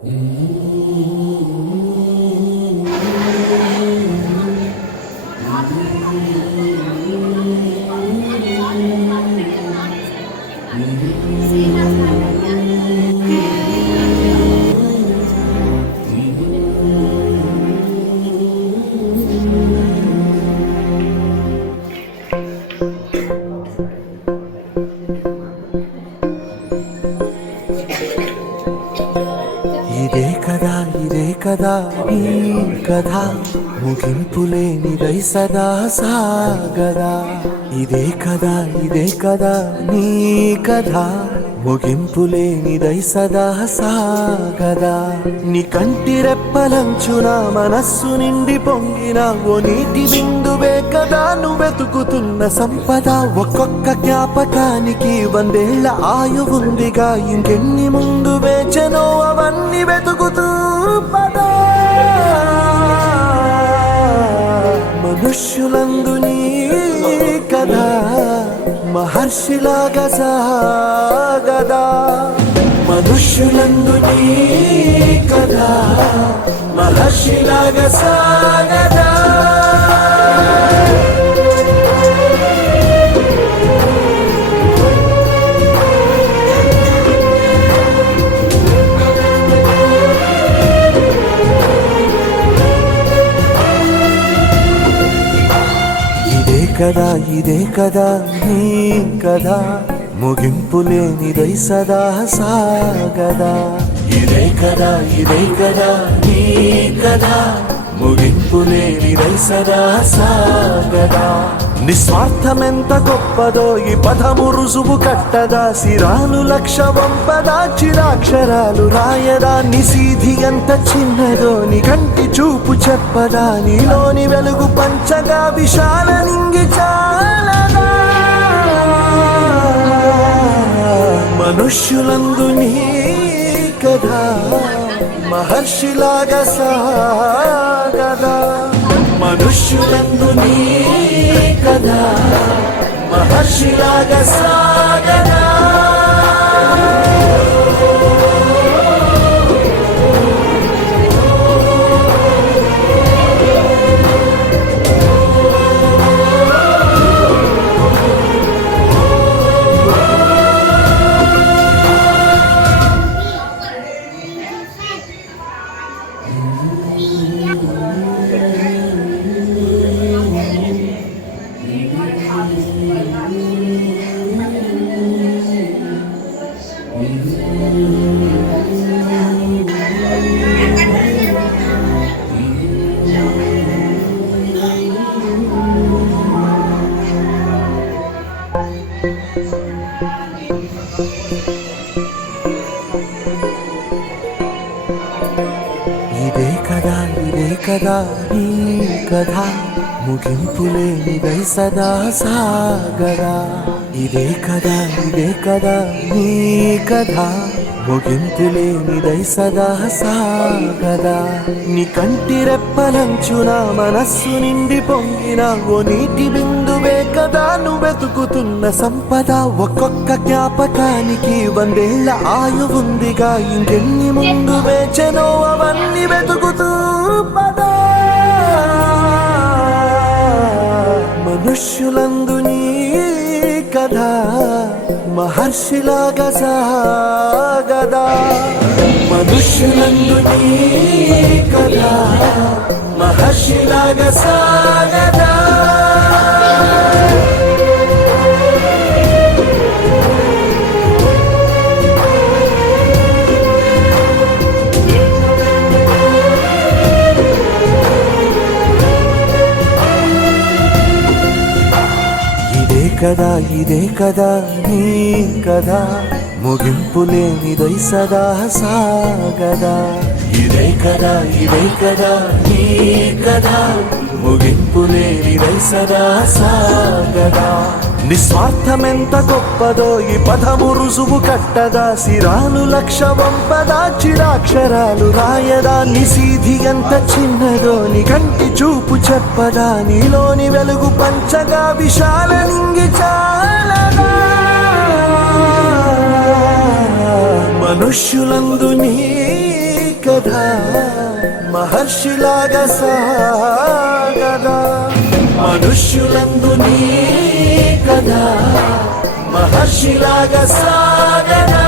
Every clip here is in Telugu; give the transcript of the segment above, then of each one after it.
ఇదే కదా నీ కథ ముగింపులేనిదై సదా సాగదా. ఇదే కదా నీ కథ ముగింపులేనిదై సదా సాగదా. నీ కంటి రెప్పలంచున మనస్సు నిండి పొంగిన ఓ నీటి బిందువే కదా నువ్వెతుకుతున్న సంపద. ఒక్కొక్క జ్ఞాపకానికి 100 ఏళ్ల ఆయువుందిగా, ఇంకెన్ని ముందు వేచనో అవన్నీ వెతుకుతూ పదా. మనుష్యులందు నీ కథ మహర్షిలాగా సాగదా. మనుష్యులందు నీ కథ మహర్షిలాగా సాగదా. ఇదే కదా నీ కథ ముగింపులేనిదై సదా సాగదా. ఇదే కదా నీ కథ ముగింపులేనిదై సదా సాగదా. నిస్వార్థమెంత గొప్పదో ఈ పదము రుజువు కట్టదా. సిరాలు లక్ష వంపదా, చిరాక్షరాలు రాయదా. నిశీధి ఎంత చిన్నదో నీ కంటి చూపు చెప్పదా. నీలోని వెలుగు పంచగా విశాల నింగి చాలదా. మనుష్యులందు నీ కథ మహర్షిలాగా సాగదా. మనుష్యులందు నీ కథ మహర్షిలాగా సాగదా. ఇదే కదా నీ కథ ముగింపులేనిదై సదా సాగదా. ఇదే కదా నీ కథ ముగింపులేనిదై సదా సాగదా. నీ కంటి రెప్పలంచున మనస్సు నిండి పొంగిన ఓ నీటి బిందువే కదా నువ్వెతుకుతున్న సంపద. ఒక్కొక్క జ్ఞాపకానికి 100 ఏళ్ల ఆయువుందిగా, ఇంకెన్ని ముందు వేచనో అవన్నీ వెతుకుతూ పదా. మనుష్యులందు నీ కథ మహర్షిలాగా సాగదా. మనుష్యులందు నీ కథ మహర్షిలాగా సాగదా. ఇదే కదా నీ కథ ముగింపులేనిదై సదా సాగదా. ఇదే కదా నీ కథ ముగింపులేనిదై సదా సాగదా. నిస్వార్థమెంత గొప్పదో ఈ పదము రుజువు కట్టదా. సిరాలు లక్ష వంపదా, చిరాక్షరాలు రాయదా. నిశీధి ఎంత చిన్నదో నీ కంటి చూపు చెప్పదా. నీలోని వెలుగు పంచగా విశాల నింగి చాలదా. మనుష్యులందు నీ కథ మహర్షిలాగా సాగదా మనుష్యులందు నీ కథ మహర్షిలాగా సాగదా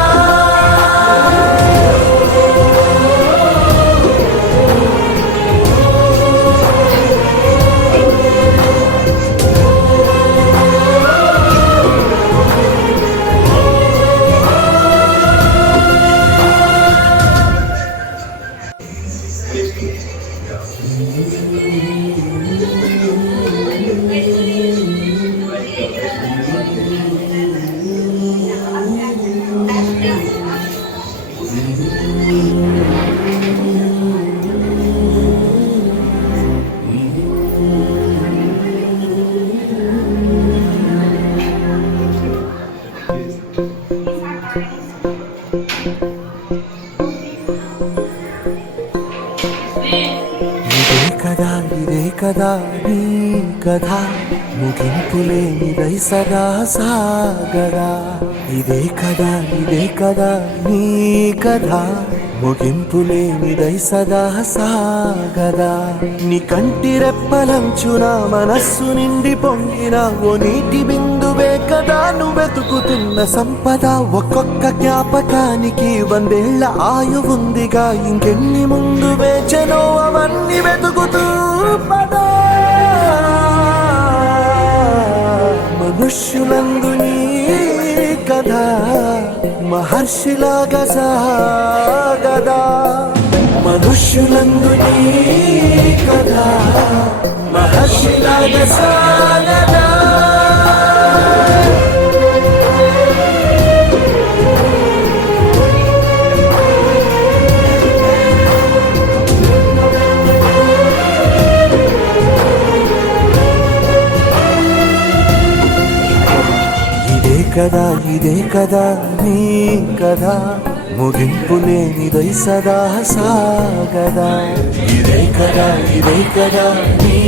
ఇదే కదా నీ కథ ముగింపులేనిదై సదా సాగదా ఇదే కదా నీ కథ ముగింపులేనిదై సదా సాగదా నీ కంటి రెప్పలంచున మనస్సు నిండి పొంగిన ఓ నీటి బిందువే కదా నువ్వెతుకుతున్న సంపద ఒక్కొక్క జ్ఞాపకానికి 100 ఏళ్ల ఆయువుందిగా ఇంకెన్ని ముందు వేచనో అవన్నీ వెతుకుతూ పదా మనుష్యులందు నీ కథ మహర్షిలాగా సాగదా మనుష్యులందు నీ కథ మహర్షిలాగా సాగదా ఇదే కదా నీ కథ ముగింపులేనిదై సదా సాగదా ఇదే కదా నీ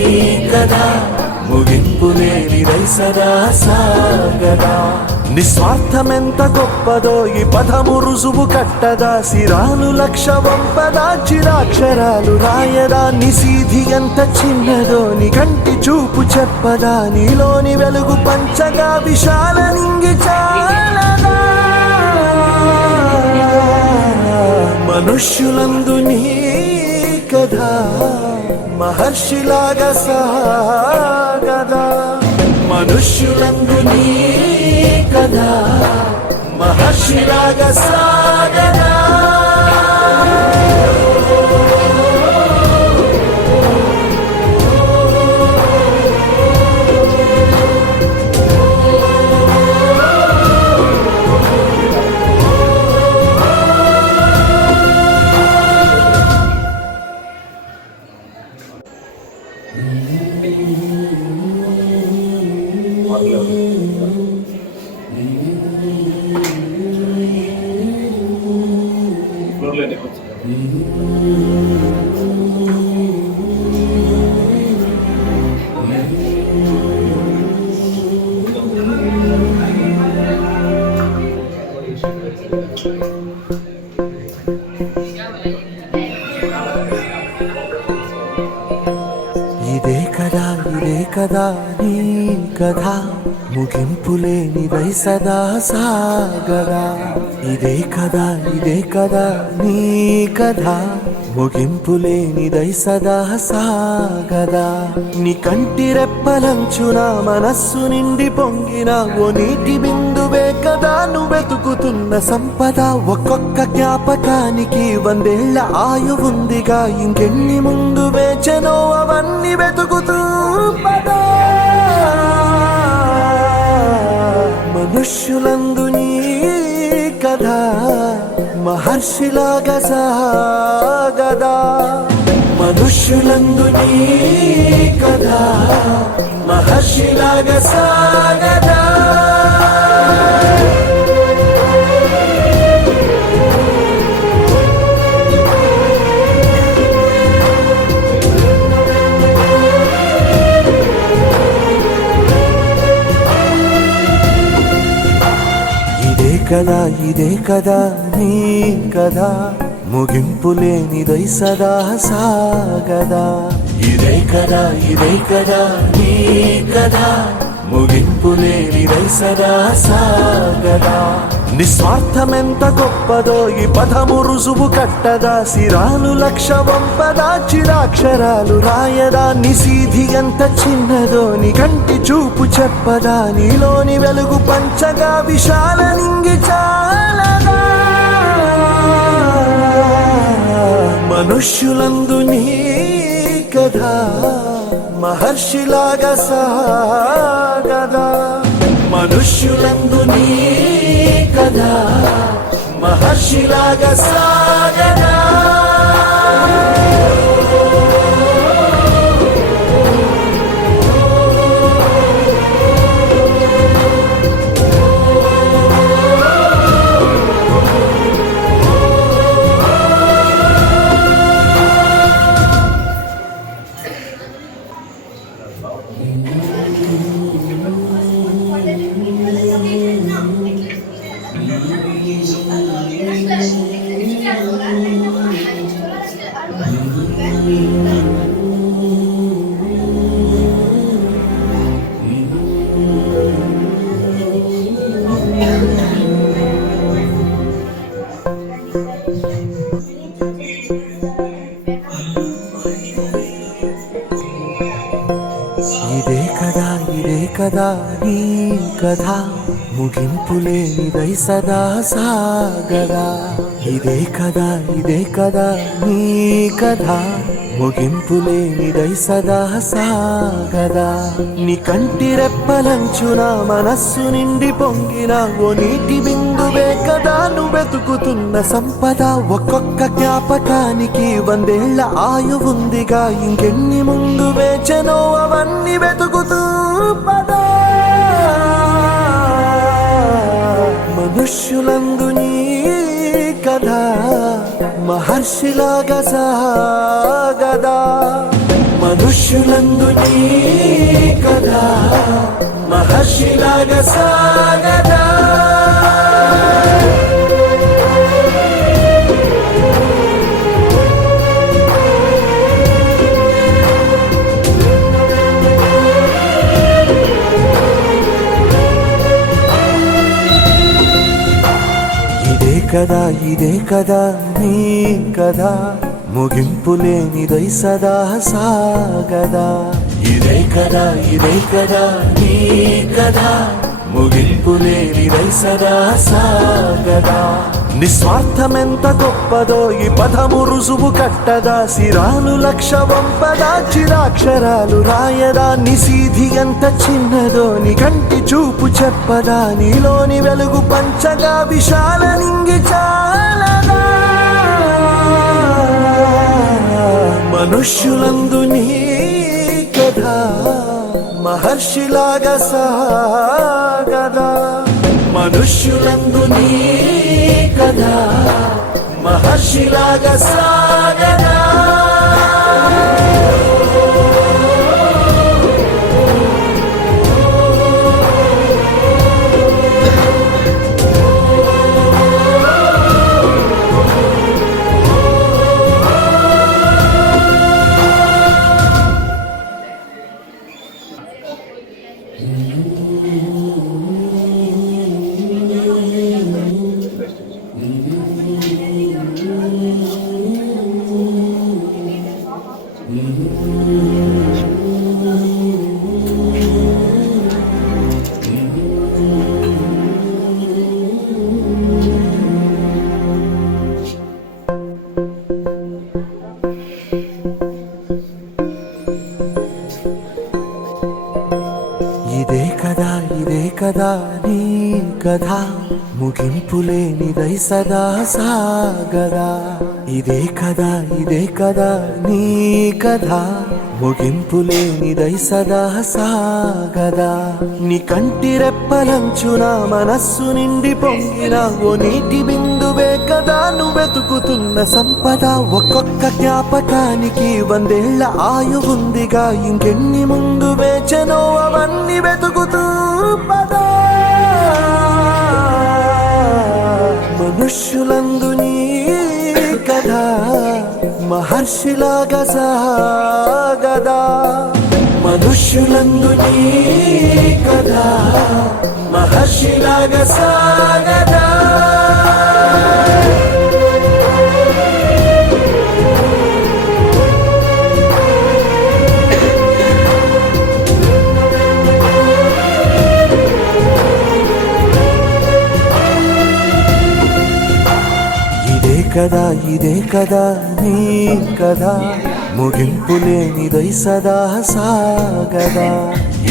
కథ ముగింపులేనిదై సదా సాగదా నిస్వార్థమెంత గొప్పదో ఈ పదము రుజువు కట్టదా సిరాలు లక్ష వంపదా చిరాక్షరాలు రాయదా నిసీధి ఎంత చిన్నదో నీ కంటి చూపు చెప్పదా నీలోని వెలుగు పంచగా విశాల నింగి చాలదా మనుష్యులందు నీ కథ మహర్షిలాగా సాగదా మనుష్యులందు నీ కథ మహర్షిలాగా సాగదా ఇదే కదా నీ కథ ముగింపులేనిదై సదా సాగదా ఇదే కదా నీ కథ ముగింపులేనిదై సదా సాగదా నీ కంటి రెప్పలంచున మనస్సు నిండి పొంగిన ఓ నీటి బిందువే కదా నువ్వెతుకుతున్న సంపద ఒక్కొక్క జ్ఞాపకానికి 100 ఏళ్ల ఆయువుందిగా ఇంకెన్ని ముందు వేచనో అవన్నీ వెతుకుతూ పదా మనుష్యులందు నీ కథ మహర్షిలాగా సాగదా మనుష్యులందు నీ కథ మహర్షిలాగా సాగదా ఇదే కదా నీ కథ ముగింపు లేనిదై సదా సాగదా. ఇదే కదా ఇదే కదా నీ కథ, ముగింపు లేనిదై సదా సాగదా. నిస్వార్థమెంత గొప్పదో ఈ పదము రుజువు కట్టదా. సిరాలు లక్ష వంపదా, చిరాక్షరాలు రాయదా. నిశీధి ఎంత చిన్నదో నీ కంటి చూపు చెప్పదా. నీలోని వెలుగు పంచగా విశాల నింగి చాలదా. మనుష్యులందు నీ కథ మహర్షిలాగా సాగదా. మనుష్యులందు నీ కథ మహర్షిలాగా సాగదా. ఇదే కదా నీ కథ, ముగింపు లేనిదై సదా సాగదా. ఇదే కదా నీ కథ, ముగింపు లేనిదై సదా సాగదా. నీ కంటి రెప్పలంచున మనస్సు నిండి పొంగిన ఓ నీటి బిందువే కదా నువ్వెతుకుతున్న సంపద. ఒక్కొక్క జ్ఞాపకానికి 100 ఏళ్ల ఆయువుందిగా, ఇంకెన్ని ముందు వేచనో అవన్నీ వెతుకుతూ పదా. మనుష్యులందు నీ కథ మహర్షిలాగా సాగదా. మనుష్యులందు నీ కథ మహర్షిలాగా సాగదా. ఇదే కదా నీ కథ, ముగింపు లేనిదై సదా సాగదా. ఇదే కదా నీ కథ, ముగింపు లేనిదై సదా సాగదా. నిస్వార్థమెంత గొప్పదో ఈ పదము రుజువు కట్టదా. సిరాలు లక్ష వంపదా, చిరాక్షరాలు రాయదా. నిశీధి ఎంత చిన్నదో నీ కంటి చూపు చెప్పదా. నీలోని వెలుగు పంచగా విశాల నింగి చాలదా. మనుష్యులందు నీ కథ మహర్షిలాగా సాగదా. మనుష్యులందు నీ కథ మహర్షిలాగా సాగదా. ఇదే కదా నీ కథ, ముగింపు లేనిదై సదా సాగదా. ఇదే కదా నీ కథ, ముగింపు లేనిదై సదా సాగదా. నీ కంటి రెప్పలంచున మనస్సు నిండి పొంగిన ఓ నీటి బిందువే కదా నువ్వెతుకుతున్న సంపద. ఒక్కొక్క జ్ఞాపకానికి 100 ఏళ్ల ఆయువుందిగా, ఇంకెన్ని ముందు వేచనో అవన్నీ వెతుకుతూ పదా. మనుష్యులందు నీ కథ మహర్షిలాగా సాగదా మనుష్యులందు నీ కథ మహర్షిలాగా సాగదా ఇదే కదా నీ కదా ముగింపు లేనిదై సదా సాగదా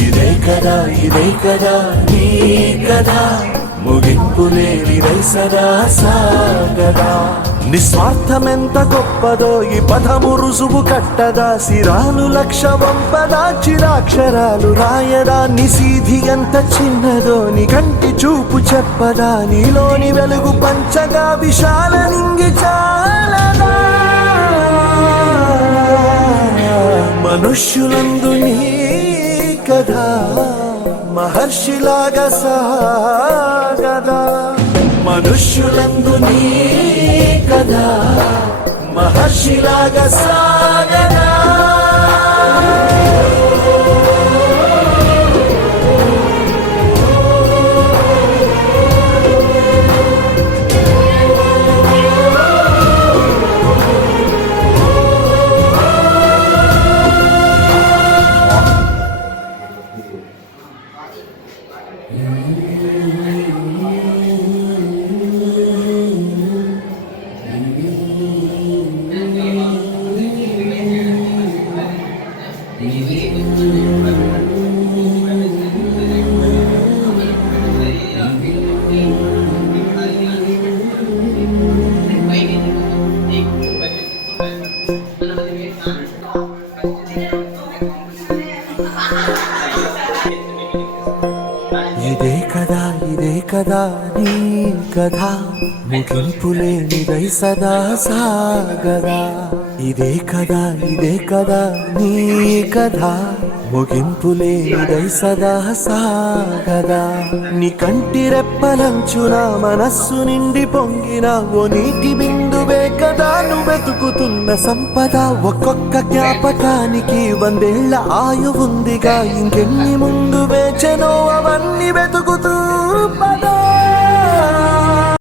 ఇదే కదా నీ కదా ముగింపు లేనిదై సదా సాగదా నిస్వార్థమెంత గొప్పదో ఈ పదము రుజువు కట్టదా సిరాలు లక్ష వంపదా చిరాక్షరాలు రాయదా నిసీధి ఎంత చిన్నదో నీ కంటి చూపు చెప్పదా నీలోని వెలుగు పంచగా విశాల నింగి చాలదా మనుష్యులందు నీ కథా మహర్షిలాగా సాగదా మనుష్యులందు నీ కథా మహర్షిలాగా సాగదా ఇదే కదా నీ కథ ముగింపు లేనిదై సదా సాగదా ఇదే కదా నీ కథ ముగింపు లేనిదై సదా సాగదా నీ కంటి రెప్పలంచున మనస్సు నిండి పొంగిన ఓ నీటి బిందువే కదా నువ్వు వెతుకుతున్న సంపద ఒక్కొక్క జ్ఞాపకానికి 100 ఏళ్ల ఆయువుందిగా ఇంకెన్ని ముందు వేచెనో అవన్నీ వెతుకుతూ పదా